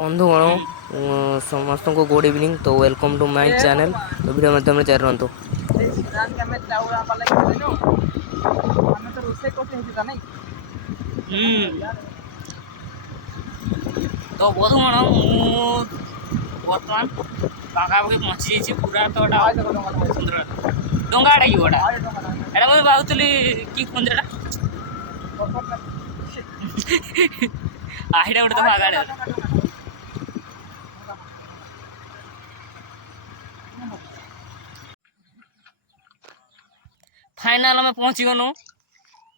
বন্ধুগণ সমস্ত good evening. তো ওয়েলকম টু মাই চ্যানেল। তো ভিডিଓ ମାଧ୍ୟମରେ ଜାରି ରହନ୍ତୁ। ତ ବନ୍ଧୁଗଣ ମୁଁ ବର୍ତ୍ତମାନ ପାଖାପାଖି ପହଞ୍ଚି ଯାଇଛି। ପୁରା ତ ଏଟା ସୁନ୍ଦର ଡଙ୍ଗାଟା କି ଗୋଟା ଏଇଟା ମୁଁ ଭାବୁଥିଲି କି ମନ୍ଦିରଟା ଆହିଟା ଗୋଟେ ତ ଭାଗାଡ଼େ फाइनाल में पहुँची गनु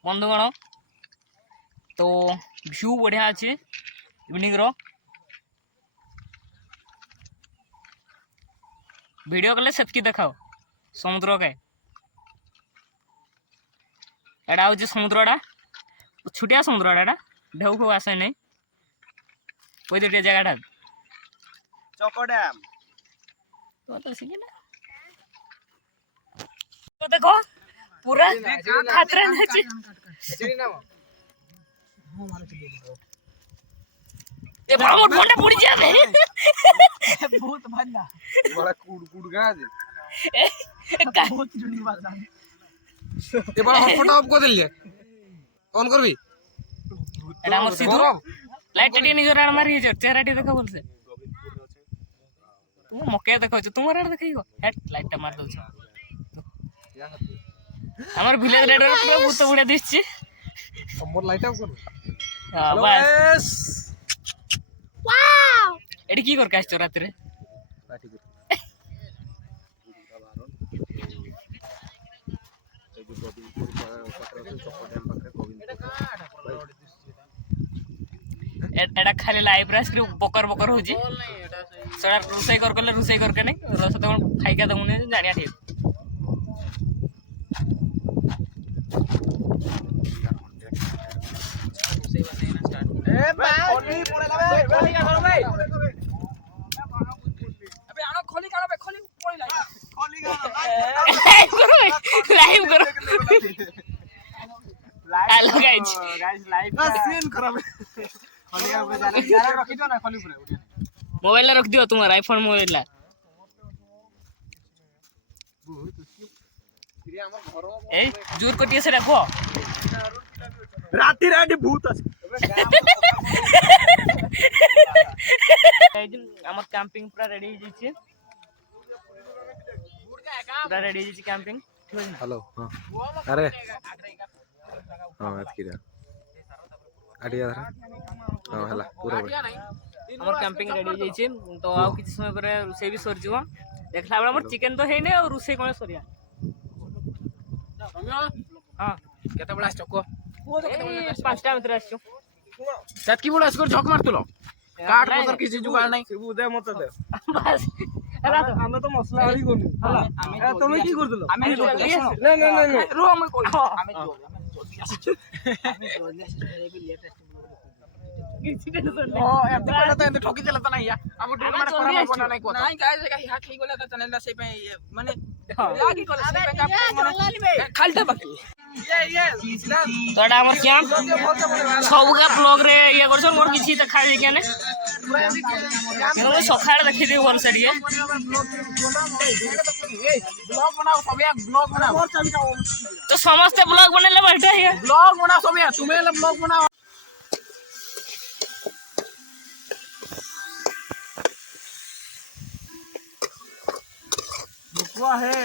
बंधुगण। तो व्यू बढ़िया अच्छे इवनिंग रो वीडियो कले सेतकी देखाओ समुद्र के एटा हूँ समुद्रटा छुटिया समुद्रटा ढेउ फौ आसे नहीं कोई दिया जगह चको डैम तो देखो पूरा खतरा नहीं ये बड़ा मोट फोंडा पड़ी जावे बहुत भल्ला बड़ा कूड़ कूड़ गया जे बहुत जुनी बात है ये बड़ा हॉटस्पॉट ऑफ कर दिले ऑन करबी एटा हमर सीधो लाइट टी निजर आड़ मारी जे चेहरा टी देखो बोल से तू मके देखो तुम आड़ देखइगो हेट लाइट मार दो আমার ভিলেজ রেডার পুরো ভূত উড়ে দিচ্ছি মোর লাইট অফ কর হ্যাঁ বাস ওয়াও এডি কি করকে আসছো রাতে পার্টি কর এই যে গোবিন্দপুর পাত্র চকো ড্যাম পাখে গোবিন্দপুর এটা খালি লাইভ রাস বকর বকর होजी सडा रुसई करले रुसई करके नहीं रस तो खाइका दमुने जानिया ठीक लाइव करो हेलो गाइस लाइव सीन खराब खलिया पे जाना जरा रखी दो ना खली पूरे मोबाइल रख दियो तुम्हारा आईफोन मोबाइल ला ए जोर कोटिए से रखो राती राती भूत আছে আমার ক্যাম্পিং পুরা রেডি হয়ে যাচ্ছে পুরা রেডি হয়ে যাচ্ছে ক্যাম্পিং हेलो हां अरे हां बात किरा आडिया हां हला पूरा আমার ক্যাম্পিং রেডি হয়ে যাচ্ছে তো আর কিছু সময় পরে রুসে भी সর जीव देखला बड़ा हमर चिकन तो है नै और रुसे कोन सरिया हां केते बड़ा चको 5टा मित्र आछो सात की बड़ा स्कोर झक मारतलो काट पतर किसी जुगाड़ नहीं शिबू दे मत दे बस हला तो हम तो मसला हरी कोनी हला তুমি কি করতলো আমি না না না না রো আমি কই আমি ओ एत पहले तो एत ठोकी चलता नहीं या हम डोर मार परामर्श बना नहीं को नहीं गाइस ह्या खई गला त चैनल से पे माने लागी कोले से पे खालटा बाकी ये तोडा हमर क्याम सबका ब्लॉग रे ये करछन मोर किछि त खाइ के ने मैं सखाळ देखि दे वन साइड ये ब्लॉग बनाओ सब एक ब्लॉग बनाओ तो समस्त ब्लॉग बनेले बैठा है ब्लॉग बनाओ सब तुम्हें ब्लॉग बनाओ भुकुआ है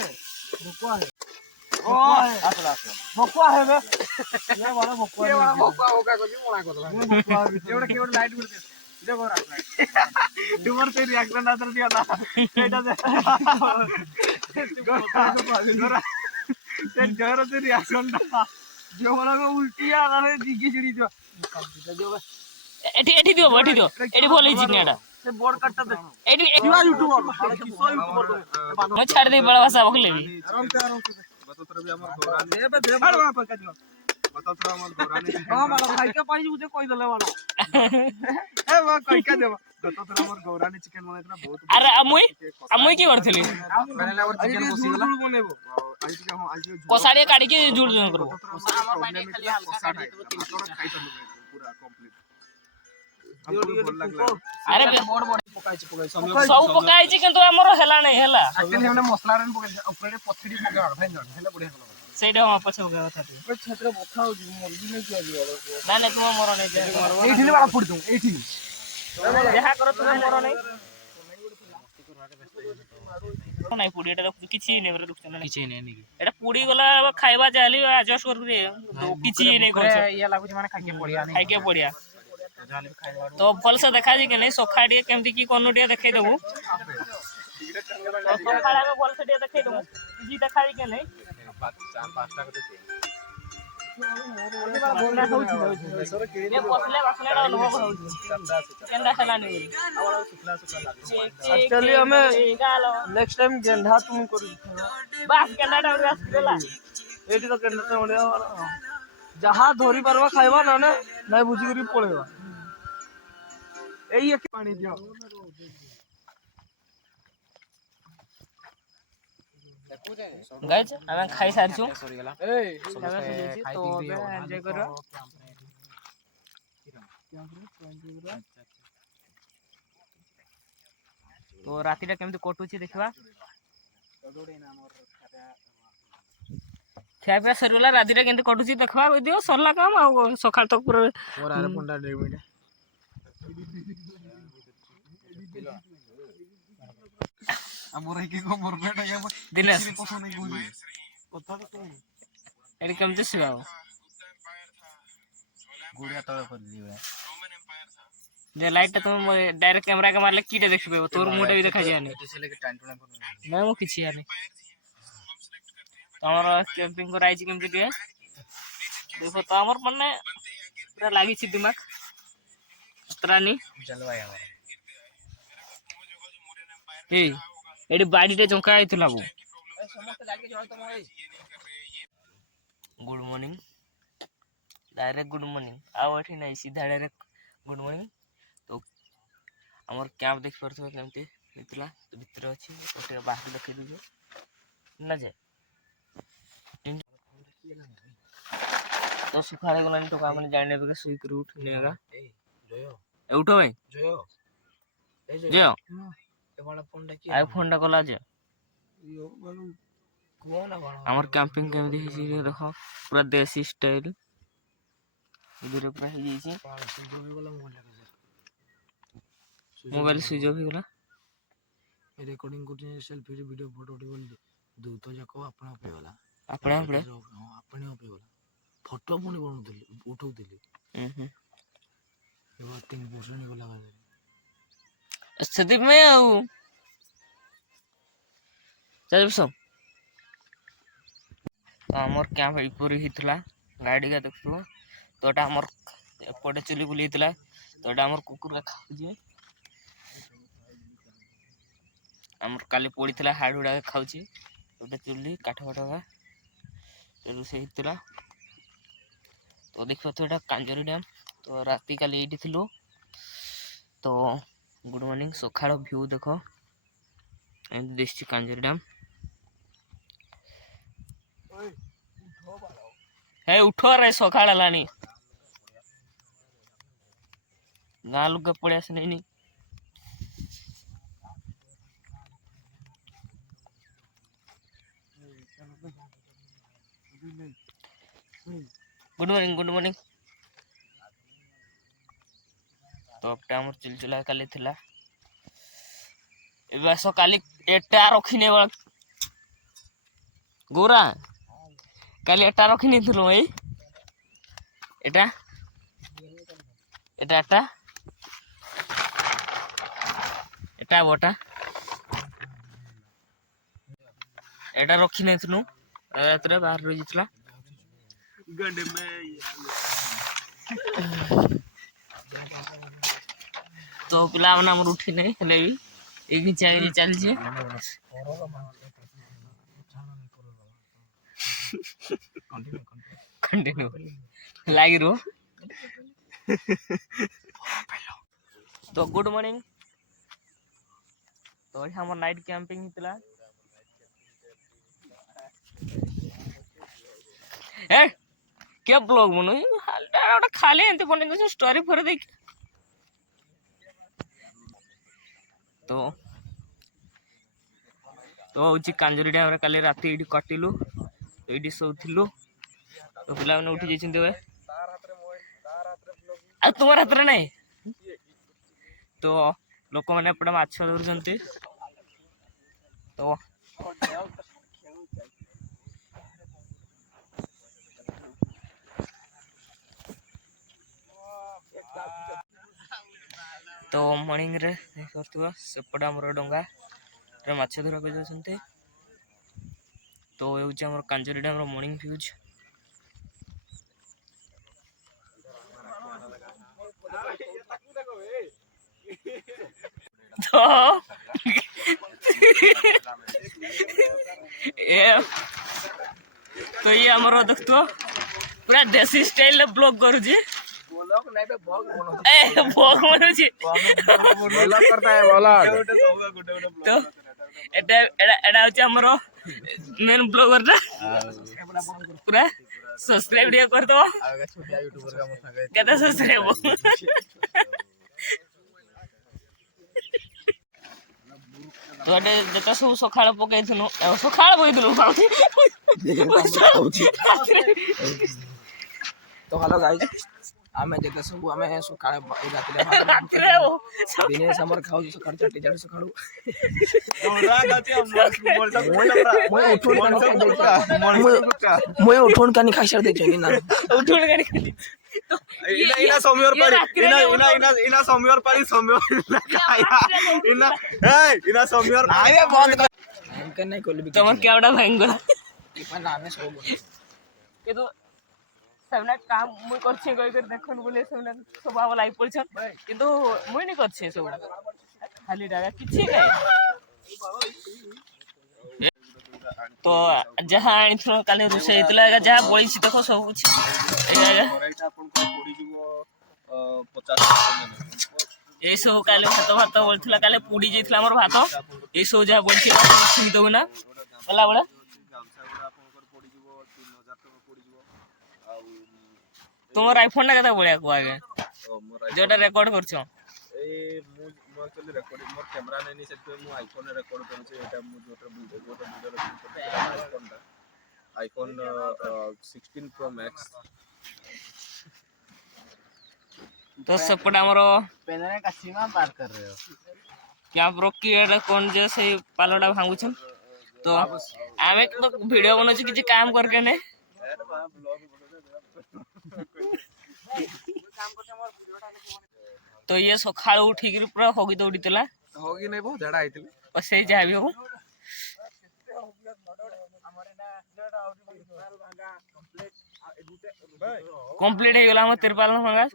ओ असला भुकुआ है बे ये वाला भुकुआ होगा कोजी मोला कोला भुकुआ एवढे केवढे लाइट उडते इथे बघ राखलाय तुम्हार ते रिएक्शन आतर दिया ना एटा ते घर ते रिएक्शन जो वाला को उल्टी आ रे दिगी चिड़ी जो एठी एठी दियो एठी बोलै छी नेडा से बोर्ड कटता दे एठी यूट्यूबर किसो यूट्यूबर मैं छाड़ दे बड़ा भाषा बकले भी आराम से बता तोरा भी हमर गौरानी ए बे दे वहां पर का दियो बता तोरा हमर गौरानी हां वाला भाई का पाई मुझे कोई दले वाला ए वो कोई का देबो बता तोरा हमर गौरानी चिकन बने इतना बहुत अरे अमुई की करथली पहले और चिकन बसी गला बनेबो आज के हम आज कोसाड़िया काटी के जुड़ जुड़ करबो हमर पानी खाली हल्का काट दे तो 3 खाई तो पूरा कंप्लीट अरे बोर्ड बोर्ड पकाइछि सब पकाइछि किंतु हमरो हेला नै हेला एक्चुअली हमने मसला रन पकाइछि ऊपर पथरी पका भाई न हेला बढ़िया कलर ସେଇଟା ହଁ ପଛେ ପକାଇବା କଥା ए छात्र बखा हो जी मर्जी नै किया ନାଇଁ ନାଇଁ ତୁମ ମର ନାଇଁ एठी ने बाला फुड दूं एठी ଯାହା କର ତୁମ ମର ନାଇଁ ନାଇଁ ପୁଡି ଏଟା କିଛି ନାଇଁ रे दुख ना କିଛି ନାଇଁ ଏଟା ପୁଡି गला खाइबा जाली एडजस्ट कर रे କିଛି नाଇଁ कर ये लागु माने खाके पड़िया तो भल से देखा जी के नहीं सोखा टे केमती की कोनु टे देखाई देबू सोखा में भल से टे देखाई देबू जी देखा जी के नहीं ये बसले बसले अनुभव होउची केंदा खला नहीं एक्चुअली हमें नेक्स्ट टाइम गेंधा तुम करू बस केंदा टा उड़ास देला एठी तो केंदा ते ओडिया जहा धोरी परवा खाइबा ना ना नहीं बुझी करी पळेबा एई एक पानी दियो गाइस हम खाई सारछु ए तो एंजॉय करो तो राती टा केमती कटुची देखबा खाया पिया सरला राती टा केमती कटुची देखबा दियो सरला काम आ सकाळ तक पूरा और आरे पंडा डेढ़ मिनट हमर की को मोरबेटा या दिनेश पसंद नहीं गुजी कथा तो सुन एडी केमती सिवाओ गुड़िया तळे कर दिबे जे लाइट तुम डायरेक्ट कैमरा के मारले कीटे देखबे तोर मुंडे भी देखा जाय नहीं से लेके टाइम टू नहीं मो किछि या नहीं तमरो कैंपिंग को राइज केमती के देखो तो हमर माने पूरा लागी छी दिमाग त्रानी चलवा यार ए एडी बाडी टे जोंका आइतला बो समस्त लागे जण तुम good morning direct good morning आउ एठी नहीं सीधा डायरेक्ट गुड मॉर्निंग तो हमर कैंप देख परथो केमती मितला तो भीतर अछि ओटे बाहर देखे दियो ना जाए तो सुखाड़े गलानी तो काम जाने पे सुई कर उठ नेगा जयो उठो भाई जयो जयो ए वाला फोन टा की आईफोन टा कला जे यो बालू कोन वाला हमर कैंपिंग केम देखि छी देखो पूरा देसी स्टाइल इधर पूरा ही छी मोबाइल स्विच ऑफ हो गला रिकॉर्डिंग करते सेल्फी वीडियो फोटो उठेबल दो तो जाको अपना पे वाला अपने अपने अपने पे वाला फोटो पुणी बनउतली उठौतली एबा 3% ही गला स्थिति में आऊ चल सब तो हमर कैंप इपुरी हितला गाड़ी का देखो तोटा हमर एपटे चली बुली हितला तोटा हमर कुकुर का खाउ जे हमर काली पड़ी थला हाड़ उड़ा खाउ छी तोटा चुली काठ फाठ का चलू से हितला तो देखो तो एटा कांजरी डैम तो राती काली एठी थिलो तो गुड मॉर्निंग सखाळ व्यू देखो एंड दिस कांजरी डैम हे उठो रे सखाळ लानी गाँ लोग पड़े आस नहीं गुड मॉर्निंग तो अपटा हमर चिलचिला काली थिला एबा सो काली एटा रखिने वाला गोरा काली एटा रखिने थिलो ए एटा एटा एटा एटा बोटा एटा रखिने थिनु रात्रे बाहर रही जितला गंडे में तो पिला बना हमर उठी नहीं हेले भी एक चागरी चल जे कंटिन्यू लागी रो तो गुड मॉर्निंग तो हमर नाइट कैंपिंग हितला ए के ब्लॉग बनो हालटा ओटा खाली एंते बने दे स्टोरी फर देख तो तो हूँ कांजरी डैम काली राति ये कटिलु ये शोलु तो पिला उठी जाइए आ तुम हाथ में ना तो लोक मैंने एपटे माछ धरुंच तो तो मॉर्निंग रे करथुवा सेपटे हमर डंगा रे माछ धरा को जाउछन्ते तो ए होछ हमर कांजरी डैम रो मॉर्निंग व्यूज तो ए तो ये हमरो देखतो पूरा देसी स्टाइल ब्लॉग करू जे ब्लॉग नहीं पे ब्लॉग बनो ए ब्लॉग करू जे ब्लॉग करता है ब्लॉग तो एटा एटा एटा होछ हमरो मेन ब्लॉगर ना पूरा सब्सक्राइब दिया कर दो आगे छोटा यूट्यूबर का मत संगे केता सब्सक्राइब तो एटे जता सब सखाळ पकैथनु सखाळ बइदलु बाउती तो हेलो गाइस आमे जेते सब आमे सकाळे रातिले दिने समर खाउ सकाळ चट्टी जाडू सकाळू ओरा गाते मोय उठून कानी खाइसर दे छनी ना उठून कानी खाली तो इना सौम्यर पारी इना सौम्यर पारी सौम्यर खाया इना सौम्यर आवे बंद कर हम के नहीं कोली तमन केवडा भांगला पण नामे सब ये तो सबना काम मुई करछे गय कर देखन बोले सबना सब आवा लाइव पड़छन किंतु मुई नहीं करछे सब खाली डागा किछि नै तो जहाँ आनी थो काले रोषे हेतला जहाँ बळी छि देखो सब कुछ ए जागा ए सब काले भात भात बोलथला काले पुडी जेथला हमर भात ए सब जहाँ बोलछि सुनि दउ ना बला बला तुम आईफोन ना कथा बढिया को आगे जोटा रेकॉर्ड करछो ए मु एक्चुअली रिकॉर्डिंग मोर कैमरा नहीं सेट पे मु आईफोन रिकॉर्ड करछे एटा मु जोटा video iPhone iPhone 16 pro max तो सेपटे हमरो पेनरे का सीमा पार कर रहे हो क्या ब्रो की एटा कोन जे से पालोडा भांगुछन तो आमे तो वीडियो बनोछ किछि काम करके ने तो ये सखाळ उठी कि पूरा होगी दौड़ी तला होगी नहीं बहुत झड़ा आइतले और से जाबी हो कंप्लीट हे गेला हम तिरपाल भांगा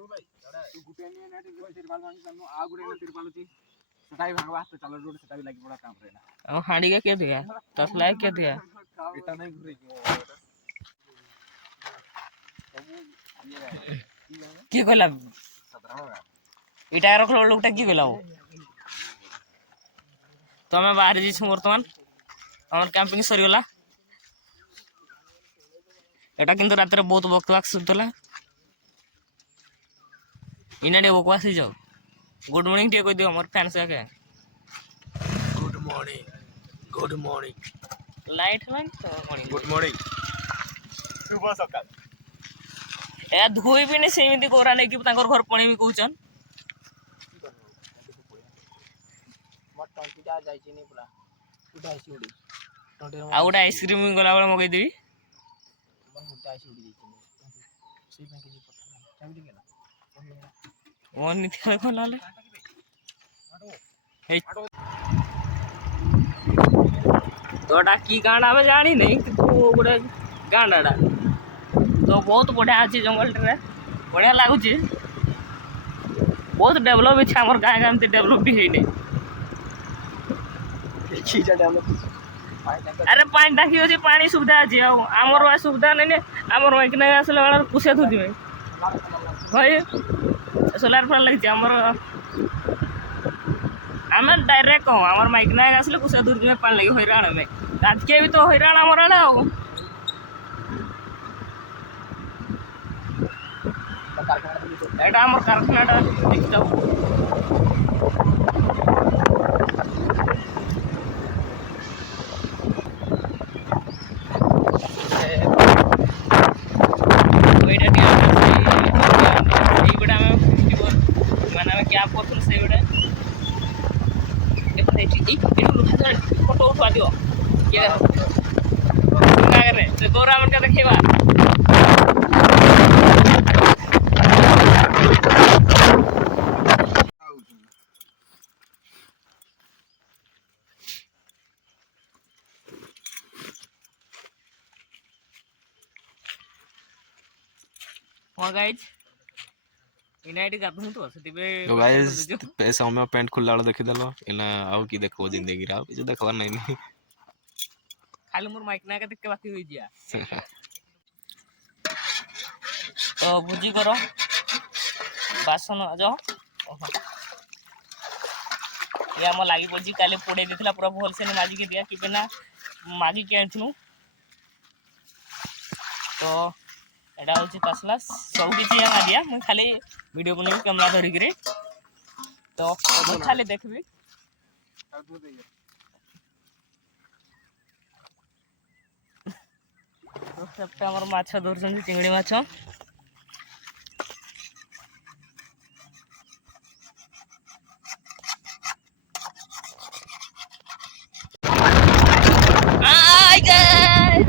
सटाई भांगवा तो चलो रोड सटाई लागी बड़ा काम रेना अब हांडी के दिया तसला के दिया इतना नहीं घुरे की कहला इटा रखलो लोकटा की कहला तो हमें बाहर जी छु वर्तमान हमर कैंपिंग सरी गला एटा किंतु रात रे बहुत बकवास सुतला इना डे बकवास ही जाओ गुड मॉर्निंग टे कोइ दियो हमर फैन से के गुड मॉर्निंग लाइट वन तो मॉर्निंग गुड मॉर्निंग शुभ सकाळ ए धोई भी नहीं सेमिति कोरा नहीं कि तांकर घर पणी भी कहउचन मट टंकी जा जाई छी नहीं पूरा उठाई छी उडी आ गोटे आइसक्रीम गला बेला मगै देबी मन उठाई छी उडी जाई छी से बैंक जी पठा टाइम दिके ना ओन निथल कोलाले हे तोडा की गांडा में जानी नहीं कि तू गोटे गांडाडा तो बहुत बढ़िया अच्छे जंगल टे बढ़िया लगुच बहुत डेभलप है आम गाँ गाँ डेभलप भी है अरे पानी टाकी अच्छे पानी सुविधा अच्छे आमर सुविधा नहीं आमर वही आसला बेला कुशिया थी भाई सोलार फैन लगे आमर आम डायरेक्ट कहूँ आमर माइक ना आसले कुशिया दूर पानी लगे हैरान में आज के भी तो हैरान आमर आड़े आ এটা আমার কারখানাটা দেখতে ଏଇଠୁ ଲୁହା ଫଟୋ ଉଠା ଦିଅ କିଏ ଆଗରେ ଗୌରା ଆମକା ଦେଖେଇବା ହଁ ଗାଇଜ इना एटी गाधु तो सेतिबे तो गाइस ऐसा हमें पैंट खुला वाला देखि देलो इना आउ की देखबो जिंदगी रा किछ देखबार नै नै खाली मोर माइक ना के देख के बाकी होई जिया तो बुझी करो बासन जो या म लागि बुझी काले पोड़े देथला पूरा भल से माजी के दिया कि बिना मागी के आनथनु तो एटा होची तसला सब किछि या दिया म खाली वीडियो बने कैमरा धरि करे तो खाली देखबी तो सबटा हमर माछ धरसन चिंगड़ी माछ Hi guys!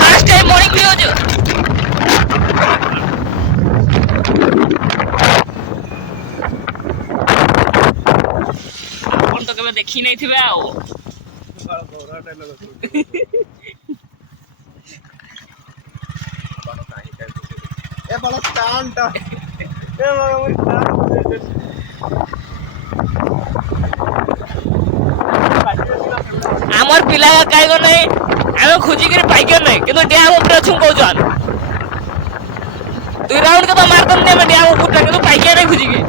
Last time morning view. अपन तो कभी देखी नहीं थी आओ ए बड़ा स्टंट ए आमर पिला का काई को नहीं आमे खोजी के पाई के नहीं किंतु डैम ऊपर अछु कहजन 2 राउंड के तो मार दम ने डैम ऊपर किंतु पाई के नहीं खोजी के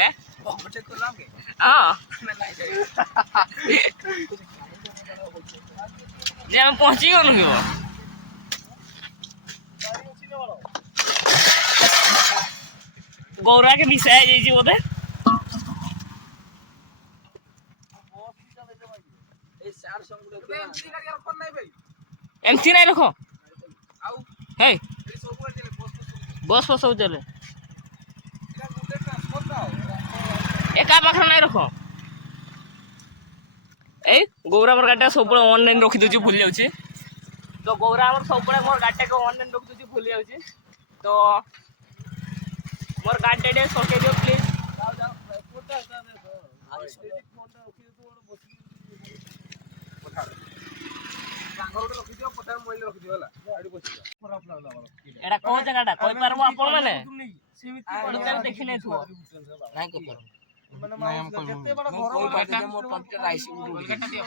हैं बच्चे को लाम के हां जे हम पहुंची गयो न गौरा के मिसाय जाई छी ओदे ए 4 संग एमसी का रखन नहीं भाई एमसी नहीं रखो आउ हे बस बस सब चले एका पाखर नहीं रखो ए गौरा मोर गाटा सब ऑनलाइन रखि दउची भूल जाउची तो गौरा हमर सब मोर गाटा के ऑनलाइन रखि दउची भूल जाउची तो मोर गाटा डे सके दियो प्लीज जाओ जाओ फोटो दे दो फोटो रखि दो बसी पठा कांगर रखि दियो पठा मोबाइल रखि दियो हला गाड़ी बसी खराब लागला एडा कोन जगहटा कोइ परबो आपण माने सीमित पडल देखि नै थो नाही को पर माने हम जते बड़ा घर कोइ बाटा मोर पंपटर आइसी उडी गाटा दियो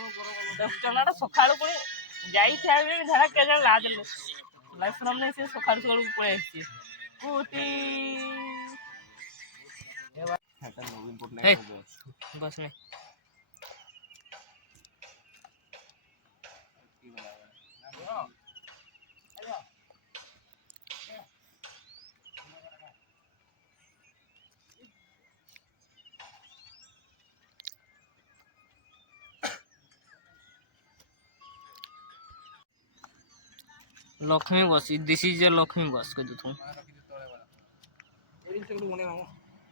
10 टनाटा सखाळो कोइ जाई थाबे धरा के जण ला देले लाइफ हमने से सखाळो सखाळो पळे आसी कुटी हे बस नहीं लक्ष्मी बस दिस इज लक्ष्मी बस के तू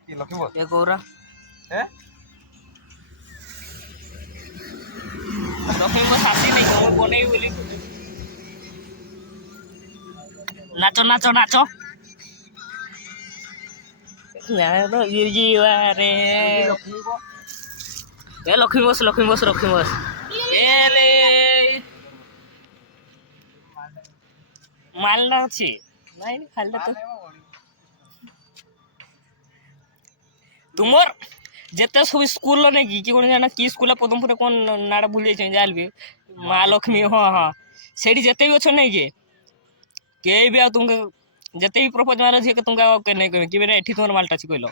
की लकी बस ये गौरा हैं लक्ष्मी बस आसी नहीं हम बने बोली नाचो नाचो नाचो यार तो गिरजी वारे ये लक्ष्मी बस ए रे मालना छी नहीं खाली तो तुमर जेते सब स्कूल ने की कोन जाना की स्कूल पदमपुर कोन नाडा भूल जाई छै जाल भी मां लक्ष्मी हां हां सेठी जेते भी छ नहीं के भी आ तुमके जेते भी प्रपोज मारो जे के तुमका के नहीं कहबे कि बेटा एठी तोर मालटा छी कहलो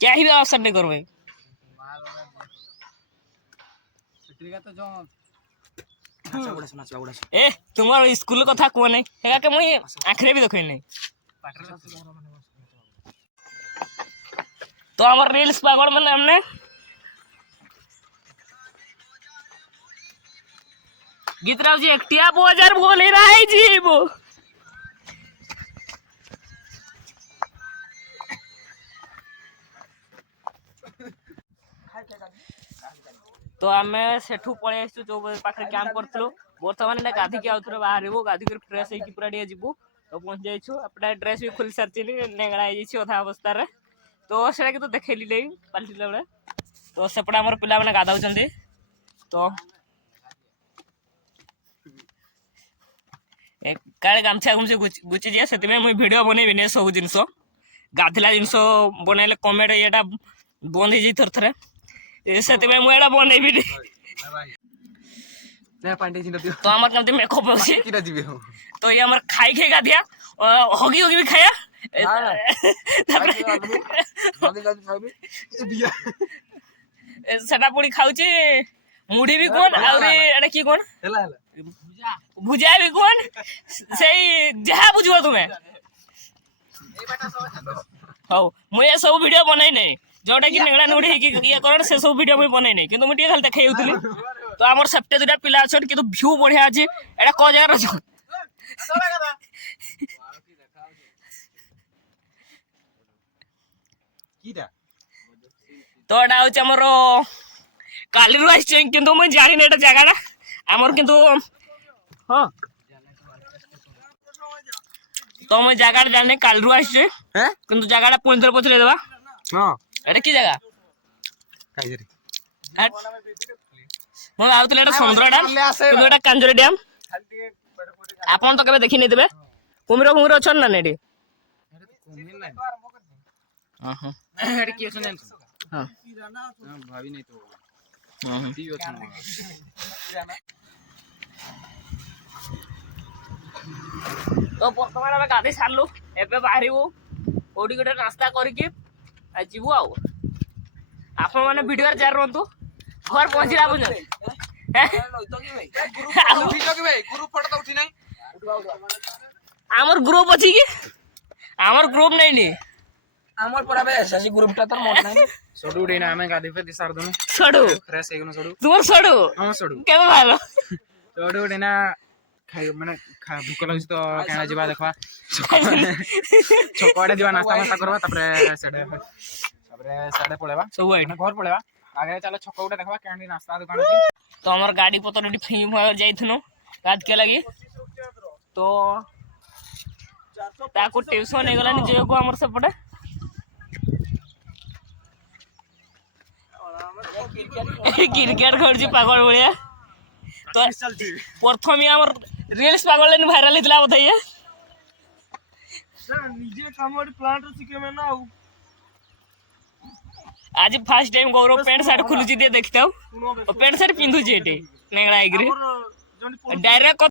क्या ही अवसर नहीं करबे ଏତିକା ତ ଯୋ ନାଚ ଗୁଡା ଏ ତୁମର ସ୍କୁଲ କଥା କୁହ ନାହିଁ ହେକା ମୁଇଁ ଆଖିରେ ବି ଦେଖେଇ ନାହିଁ तो हमारे रील्स पागल मैंने हमने गीतराव जी एकटिया 2000 बोल ही रहा है जी वो तो आम सेठू पलि आसु जो पाखे कैंप करथलो बर्तमान ने गाधी के आउथरो बाहरबो गाधी कर फ्रेश होई पूरा डिया जिबु तो पहुंच जाइछु अपना ड्रेस भी खुल सारची नेगड़ा जाइछि अधा अवस्था रे तो सेटा कि तो देखैली नै पाल्टिला बेले तो सेपड़ा हमर पिला माने गाधाउचंदी तो एक काळे गामछा गुमसे गुची जे सेति में मुई वीडियो बनेबी ने सब जिंस गाधिला जिंस बनेले कमेंट एटा बंद हे जी थर थरे सेति में मुई एटा बनेबी ने ने पांडे जी दियो तो हमर कमते मेकअप होसी किरा जिबे हो तो ये हमर खाई खाई गाधिया होगी होगी भी खाया सेटा पुणी खाऊची मुढ़ी भी कोन आउरी एटा की कोन हेला भुजा भी कोन सेई जहा बुझबो तुमे हो मुए सब वीडियो बनाई नै जोटा कि नेगड़ा नोडी कि ये करन से सब वीडियो मुई बनाई नै किंतु मुई टिके खाली देखाई उतली तो हमर सेप्टे दुटा पिला अछन किंतु व्यू बढ़िया अछि एटा को जगह रछ तो एटा होचे हमर काली रु आछे किंतु मुई जानि नै एटा जगह हमर किंतु हां तो मैं जगह जाने काली रु आछे हैं किंतु जगह पुंजर पछले देबा हां एटा की जगह काई रे मैं आउतले एटा समुद्र डैम किंतु एटा कांजरी डैम आपन तो केबे देखि नै देबे कुमिरो कुमिरो छन ना नेडी हां हां एटा की अछन हां भाभी नहीं तो हां ती अछन तो वर्तमान हम गाधी सारलु एबे बाहरिबु ओडी गोटे नास्ता करके आ जीवु आउ आपण माने वीडियो रे जार रहंतु घर पहुंचिला बुझ ग्रुप फोटो तो उठी नहीं हमर ग्रुप अछि कि हमर ग्रुप नै नी हमर पर बे एसएससी ग्रुप ता तो मोट नहीं सडू डेना हमें गादी पे दिसार दोनु सडू फ्रेश हेगनो सडू तुमर सडू हां सडू केबे भालो सडू डेना खाइ माने भूख लागि तो केना जिबा देखबा चकोडे दिबा नास्ता मास्ता करबा तापरे साडे पळेबा सब आइट घर पळेबा आगे चलो छको उठे देखबा केंडी नास्ता दुकान अछि तो हमर गाड़ी पतर डी फेई जाइथनो गाद के लागि तो ताको ट्यूशन हे गलानी जे को हमर सपटे क्रिकेट खेलची पागल भलिया तो प्रथम हमर रील्स पागल लेन वायरल हितला बताइए निजे कामोड प्लांट सिके में ना आज फर्स्ट टाइम गौरव पैंट शर्ट खुलुची दे देखता हूं और पैंट शर्ट पिंधु जेटे नेगड़ा एग्री डायरेक्ट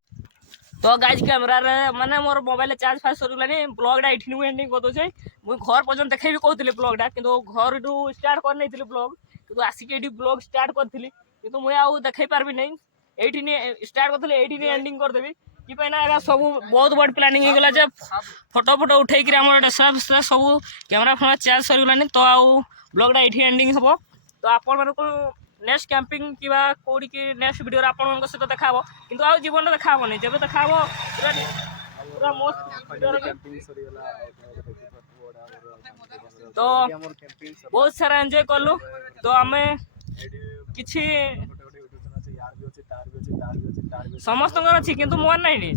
तो गाइस कैमरा रे माने मोर मोबाइल चार्ज फास्ट सरलानी ब्लॉग डा इठनी एंडिंग को छै मु घर पर्यंत देखाइबी कहतले ब्लॉग डा किंतु घर टू स्टार्ट कर नैथिले ब्लॉग किंतु आसिक एडी ब्लॉग स्टार्ट करथिली किंतु मु आउ देखाइ पारबी नै एठी ने स्टार्ट करथले एठी ने एंडिंग कर देबी कि पैना एगा सब बहुत बड़ प्लानिंग हे गेला जे फोटो फोटो उठै कि हमर सब कैमरा फोन चार्ज सरलानी तो आउ ब्लॉग डा एठी एंडिंग हबो तो आपण मन को नेक्स्ट कैंपिंग किबा कोडी की नेक्स्ट वीडियो रे आपण मन को सहित देखाबो किंतु आ जीवन रे देखाबो नै जेबे देखाबो पूरा मस्त वीडियो रे कैंपिंग सरीला तो बहुत सारा एंजॉय करलु तो हमें किछि समस्त अछि किंतु मोर नै नी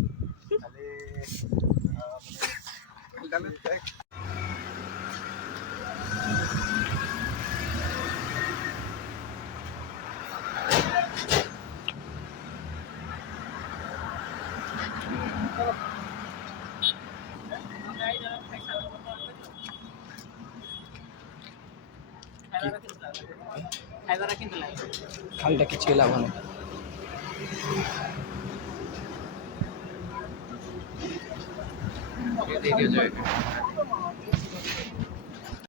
खाइबारा किंतु लाग खालटा किछि लाभ नै दे दियो जाय